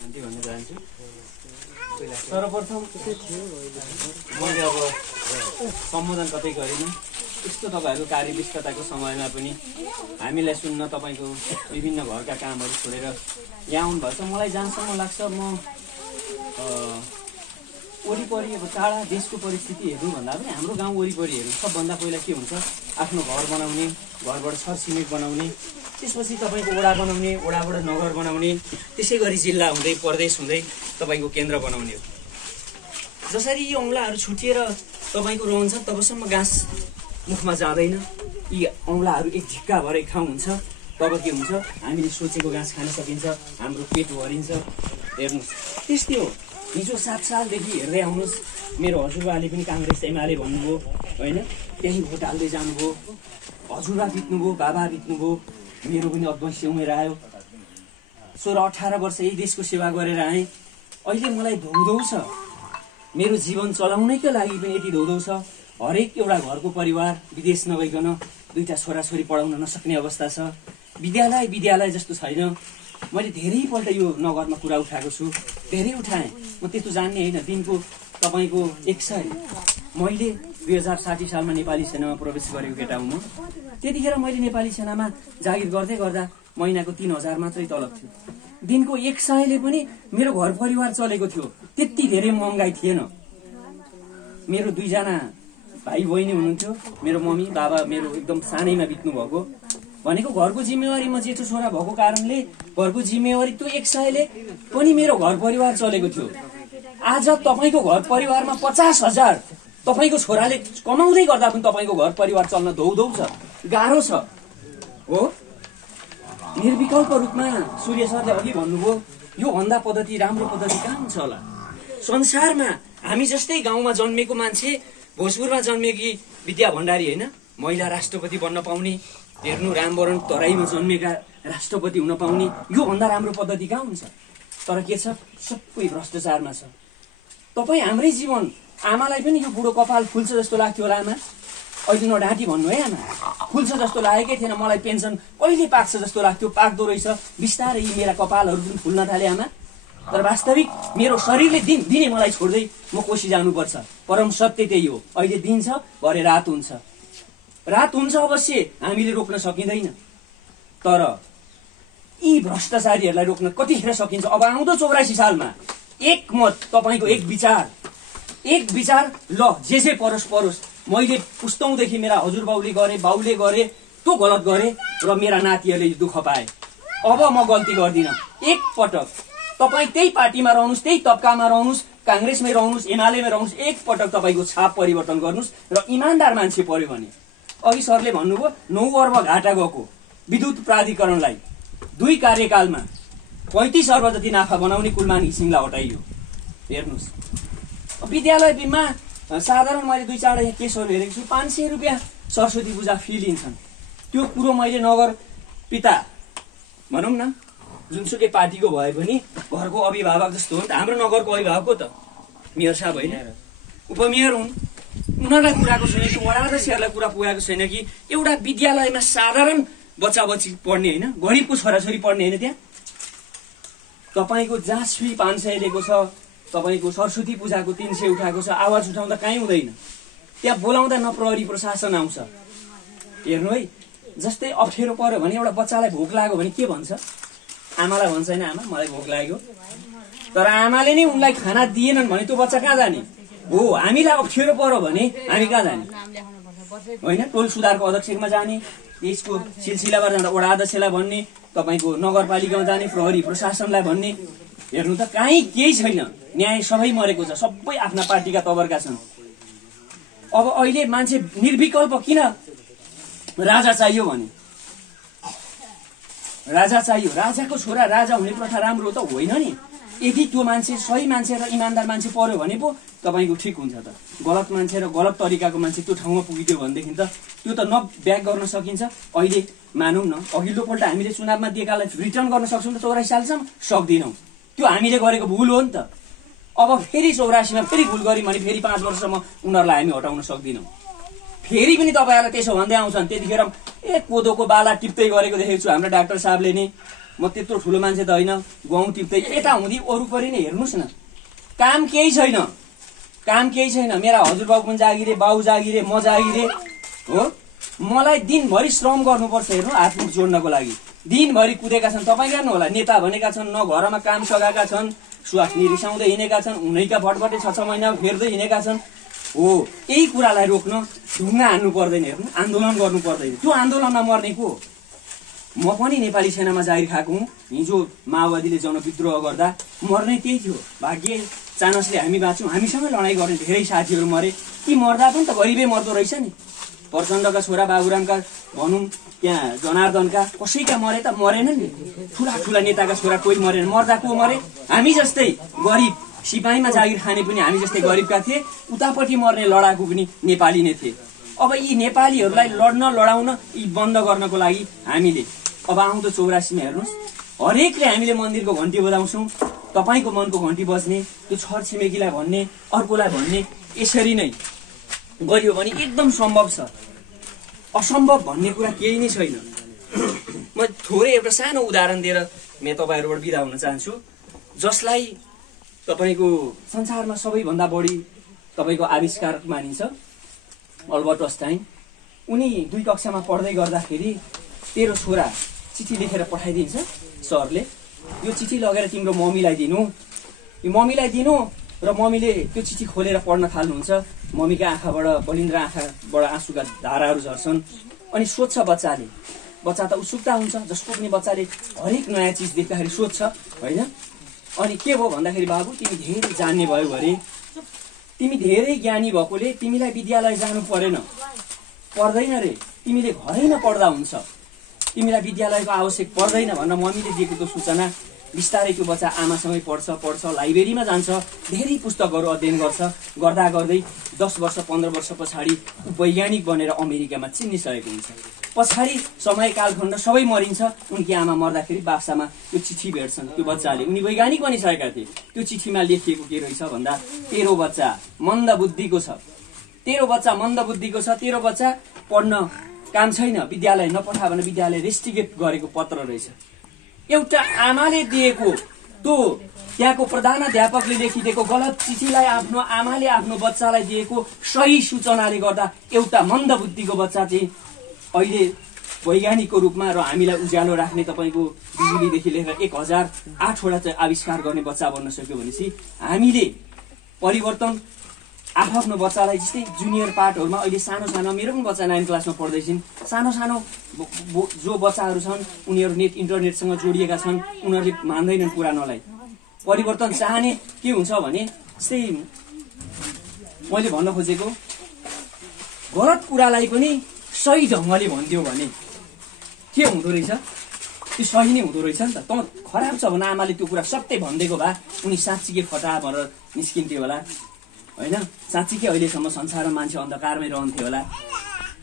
भन्न चाहन्छु। सर्वप्रथम मैले अब सम्बोधन कतै गरिनँ। यस्तो तपाईँहरूको कार्य व्यस्तताको समयमा पनि हामीलाई सुन्न तपाईँको विभिन्न घरका कामहरू छोडेर यहाँ आउनुभएको छ। मलाई जहाँसम्म लाग्छ म वरिपरि अब टाढा देशको परिस्थिति हेर्नुभन्दा पनि हाम्रो गाउँ वरिपरि हेर्नु सबभन्दा पहिला के हुन्छ, आफ्नो घर बनाउने, घरबाट छरछिमेक बनाउने, त्यसपछि तपाईँको वडा बनाउने, वडाबाट नगर बनाउने, त्यसै गरी जिल्ला हुँदै प्रदेश हुँदै तपाईँको केन्द्र बनाउने हो। जसरी यी औँलाहरू छुटिएर तपाईँको रहन्छ तबसम्म घाँस मुखमा जाँदैन। यी औँलाहरू एक झिक्का भएर एक ठाउँ हुन्छ, तब के हुन्छ, हामीले सोचेको घाँस खान सकिन्छ, हाम्रो पेट भरिन्छ। हेर्नुहोस्, त्यस्तै हो। हिजो 7 सालदेखि हेर्दै आउनुहोस्, मेरो हजुरबाले पनि काङ्ग्रेस एमाले भन्नुभयो होइन, त्यही भोट हाल्दै जानुभयो। हजुरबा बित्नुभयो, बाबा बित्नुभयो, मेरो पनि अवश्य उमेर आयो। 16-18 वर्ष यही देशको सेवा गरेर आएँ। अहिले मलाई धौधौ छ, मेरो जीवन चलाउनैको लागि पनि यति धौधौ छ। हरेक एउटा घरको परिवार विदेश नगइकन 2टा छोराछोरी पढाउन नसक्ने अवस्था छ। विद्यालय जस्तो छैन। मैले धेरैपल्ट यो नगरमा कुरा उठाएको छु, धेरै उठाएँ। म त्यस्तो जान्ने होइन। दिनको तपाईँको 100 मैले 2060 सालमा नेपाली सेनामा प्रवेश गरेको केटा हुँ म। त्यतिखेर मैले नेपाली सेनामा जागिर गर्दै गर्दा महिनाको 3000 मात्रै तलब थियो। दिनको 100ले पनि मेरो घर परिवार चलेको थियो। त्यति धेरै महँगाई थिएन। मेरो 2 जना भाइ बहिनी हुनुहुन्थ्यो। मेरो मम्मी बाबा मेरो एकदम सानैमा बित्नु भएको। भनेको घरको जिम्मेवारी म जेठो छोरा भएको कारणले घरको जिम्मेवारी त्यो 100ले पनि मेरो घर परिवार चलेको थियो। आज तपाईँको घर परिवारमा 50,000 तपाईँको छोराले कमाउँदै गर्दा पनि तपाईँको घर परिवार चल्न धौधौ छ, गाह्रो छ। हो, निर्विकल्प रूपमा सूर्य सरले अघि भन्नुभयो, यो भन्दा पद्धति राम्रो पद्धति कहाँ हुन्छ होला संसारमा। हामी जस्तै गाउँमा जन्मेको मान्छे, भोजपुरमा जन्मेकी विद्या भण्डारी होइन, महिला राष्ट्रपति बन्न पाउने, हेर्नु रामवरण तराईमा जन्मेका राष्ट्रपति हुन पाउने, यो भन्दा राम्रो पद्धति कहाँ हुन्छ। तर के छ, सबै भ्रष्टाचारमा छ। तपाईँ हाम्रै जीवन, आमालाई पनि यो बुढो कपाल फुल्छ जस्तो लाग्थ्यो होला आमा, अहिले नढाँटी भन्नु है आमा, फुल्छ जस्तो लागेकै थिएन मलाई, पेन्सन कहिले पाक्छ जस्तो लाग्थ्यो, पाक्दो रहेछ। बिस्तारै यी मेरा कपालहरू पनि फुल्न थाले आमा। तर वास्तविक मेरो शरीरले दिने मलाई छोड्दै म कोसी जानुपर्छ। परम सत्य त्यही हो। अहिले दिन छ, भरे रात हुन्छ। रात हुन्छ अवश्य, हामीले रोक्न सकिँदैन। तर यी भ्रष्टाचारीहरूलाई रोक्न कतिखेर सकिन्छ। अब आउँदो 84 सालमा एक मत, तपाईँको एक विचार, ल जे परोस्। मैले पुस्तौँदेखि मेरा हजुरबाउले गरे, बाउले गरे, त्यो गलत गरे र मेरा नातिहरूले दुःख पाए। अब म गल्ती गर्दिनँ। एक पटक तपाईँ त्यही पार्टीमा रहनुहोस्, त्यही तब्कामा रहनुहोस्, काङ्ग्रेसमै रहनुहोस्, एमालेमै रहनुहोस्, एक पटक तपाईँको छाप परिवर्तन गर्नुहोस् र इमान्दार मान्छे पर्यो भने। अघि सरले भन्नुभयो 9 अर्ब घाटा गएको विद्युत प्राधिकरणलाई 2 कार्यकालमा 35 अर्ब जति नाफा बनाउने कुलमान घिसिङलाई हटाइयो। हेर्नुहोस्, विद्यालयमा साधारण मैले 2-4 केसहरू हेरेको छु। 500 रुपियाँ सरस्वती पूजा फी लिन्छन्। त्यो कुरो मैले नगर पिता भनौँ न, जुनसुकै पार्टीको भए पनि घरको अभिभावक जस्तो हो नि त। हाम्रो नगरको अभिभावक हो त मेयर साहब होइन, उपमेयर हुन्। उनीहरूलाई कुराको छैन कि, वडा अध्यक्षहरूलाई कुरा पुगेको छैन कि एउटा विद्यालयमा साधारण बच्चा-बच्ची पढ्ने होइन, गरिबको छोराछोरी पढ्ने होइन। त्यहाँ तपाईँको जाँच फी 500 लिएको छ, तपाईँको सरस्वती पूजाको 300 उठाएको छ। आवाज उठाउँदा कहीँ हुँदैन। त्यहाँ बोलाउँदा न प्रहरी प्रशासन आउँछ। हेर्नु है, जस्तै अप्ठ्यारो पर्यो भने एउटा बच्चालाई भोक लाग्यो भने के भन्छ, आमालाई भन्छ होइन, आमा मलाई भोक लाग्यो। तर आमाले नै उनलाई खाना दिएनन् भने त्यो बच्चा कहाँ जाने हो। हामीलाई अप्ठ्यारो पर्यो भने हामी कहाँ जाने होइन, टोल सुधारको अध्यक्षमा जाने, त्यसको सिलसिलाबाट जाँदा वडा अध्यक्षलाई भन्ने, तपाईँको नगरपालिकामा जाने, प्रहरी प्रशासनलाई भन्ने। हेर्नु त कहीँ केही छैन। न्याय सबै मरेको छ, सबै आफ्ना पार्टीका तवरका छन्। अब अहिले मान्छे निर्विकल्प किन राजा चाहियो भने, राजा चाहियो। राजाको छोरा राजा हुने प्रथा राम्रो त होइन नि। यदि त्यो मान्छे सही मान्छे र इमान्दार मान्छे पर्यो भने पो तपाईँको ठिक हुन्छ त। गलत मान्छे र गलत तरिकाको मान्छे त्यो ठाउँमा पुगिदियो भनेदेखि त त्यो त न ब्याक गर्न सकिन्छ। अहिले मानौँ न, अघिल्लो पल्ट हामीले चुनावमा दिएकालाई रिटर्न गर्न सक्छौँ त 84 सालसम्म सक्दैनौँ। त्यो हामीले गरेको भुल हो नि त। अब फेरि 84मा फेरि भुल गऱ्यौँ भने फेरि 5 वर्षसम्म उनीहरूलाई हामी हटाउन सक्दैनौँ। फेरि पनि तपाईँहरूलाई त्यसो भन्दै आउँछन्। त्यतिखेर कोदोको बाला टिप्दै गरेको देखेको छु हाम्रो डाक्टर साहबले नि। म त्यत्रो ठुलो मान्छे त होइन, गाउँ टिप्दै यता हुँदै वरिपरि नै हेर्नुहोस् न, काम केही छैन, काम केही छैन। मेरा हजुरबाउ पनि जागिरे, बाउ जागिरे, म जागिरे हो। मलाई दिनभरि श्रम गर्नुपर्छ हेर्नु, हातमुख जोड्नको लागि दिनभरि कुदेका छन्। तपाईँ हेर्नु होला, नेता भनेका छन्, न घरमा काम सघाएका छन्, स्वास्नी रिसाउँदै हिँडेका छन्, उनैका भटभटे 6-6 महिना फेर्दै हिँडेका छन् हो। यही कुरालाई रोक्न ढुङ्गा हान्नु पर्दैन हेर्नु, आन्दोलन गर्नु पर्दैन। त्यो आन्दोलनमा मर्ने को? म पनि नेपाली सेनामा जागिर खाएको हुँ। हिजो माओवादीले जनविद्रोह गर्दा मर्ने त्यही थियो। भाग्य चानसले हामी बाँच्यौँ, हामीसँग लडाइँ गर्ने धेरै साथीहरू मरे। ती मर्दा पनि त गरिबै मर्दो रहेछ नि। प्रचण्डका छोरा बाबुरामका भनौँ, त्यहाँ जनार्दनका कसैका मरे त मरेनन् नि। ठुला ठुला नेताका छोरा कोही मरेन, मर्दा को मरे? हामी जस्तै गरिब सिपाहीमा जागिर खाने पनि हामी जस्तै गरिबका थिए, उतापट्टि मर्ने लडाकु पनि नेपाली नै थिए। अब यी नेपालीहरूलाई लड्न लडाउन यी बन्द गर्नको लागि हामीले अब आउँदो 84मा हेर्नुहोस्, हरेकले हामीले मन्दिरको घन्टी बजाउँछौँ। तपाईँको मनको घन्टी बज्ने, त्यो छर छिमेकीलाई भन्ने, अर्कोलाई भन्ने, यसरी नै गरियो भने एकदम सम्भव छ। असम्भव भन्ने कुरा केही नै छैन। म थोरै एउटा सानो उदाहरण दिएर म तपाईँहरूबाट बिदा हुन चाहन्छु, जसलाई तपाईँको संसारमा सबैभन्दा बढी तपाईँको आविष्कार मानिन्छ, अल्बर्ट आइन्स्टाइन। उनी 2 कक्षामा पढ्दै गर्दाखेरि तेरो छोरा चिठी लेखेर पठाइदिन्छ सरले, यो चिठी लगेर तिम्रो मम्मीलाई दिनु, यो मम्मीलाई दिनु, र मम्मीले त्यो चिठी खोलेर पढ्न थाल्नुहुन्छ। मम्मीका आँखाबाट, बलिन्द्र आँखाबाट आँसुका धाराहरू झर्छन्। अनि सोध्छ बच्चाले, बच्चा त उत्सुकता हुन्छ, जसको पनि बच्चाले हरेक नयाँ चिज देख्दाखेरि सोध्छ होइन। अनि के भयो भन्दाखेरि, बाबु तिमी धेरै जान्ने भयो अरे, तिमी धेरै ज्ञानी भएकोले तिमीलाई विद्यालय जानु परेन, पर्दैन रे, तिमीले घरै नपढ्दा हुन्छ, तिमीलाई विद्यालयको आवश्यक पर्दैन भनेर मम्मीले दिएको त्यो सूचना बिस्तारै त्यो बच्चा आमासँगै पढ्छ, लाइब्रेरीमा जान्छ, धेरै पुस्तकहरू अध्ययन गर्छ। गर्दा गर्दै 10 वर्ष 15 वर्ष पछाडि वैज्ञानिक बनेर अमेरिकामा चिनिसकेको हुन्छ। पछाडि समय कालखण्ड सबै मरिन्छ। उनकी आमा मर्दाखेरि बासामा त्यो चिठी भेट्छन् त्यो बच्चाले, उनी वैज्ञानिक बनिसकेका थिए। त्यो चिठीमा लेखिएको के रहेछ भन्दा, तेरो बच्चा मन्द बुद्धिको छ, तेरो बच्चा मन्द बुद्धिको छ, तेरो बच्चा पढ्न काम छैन, विद्यालय नपठा भने विद्यालय रेस्ट्रिकेट गरेको पत्र रहेछ। एउटा आमाले दिएको त्यो त्यहाँको प्रधानाध्यापकले लेखिदिएको गलत चिठीलाई आफ्नो आमाले आफ्नो बच्चालाई दिएको सही सूचनाले गर्दा एउटा मन्द बुद्धिको बच्चा चाहिँ अहिले वैज्ञानिकको रूपमा र हामीलाई उज्यालो राख्ने तपाईँको बिजुलीदेखि लिएर 1008वटा चाहिँ आविष्कार गर्ने बच्चा बन्न सक्यो भनेपछि हामीले परिवर्तन आफ्नो बच्चालाई, जस्तै जुनियर पार्टहरूमा अहिले सानो सानो, मेरो पनि बच्चा 9 क्लासमा पढ्दैछन्, सानो सानो जो बच्चाहरू छन् उनीहरू नेट इन्टरनेटसँग जोडिएका छन्, उनीहरूले मान्दैनन् पुरानोलाई। परिवर्तन चाहने के हुन्छ भने, जस्तै मैले भन्न खोजेको गलत कुरालाई पनि सही ढङ्गले भनिदियो भने के हुँदो रहेछ, त्यो सही नै हुँदो रहेछ नि त। खराब छ भने आमाले त्यो कुरा सत्य भनिदिएको भए उनी साँच्चीकै फटा भनेर निस्किन्थ्यो होला होइन, साँच्चीकै अहिलेसम्म संसारमा मान्छे अन्धकारमै रहन्थ्यो होला।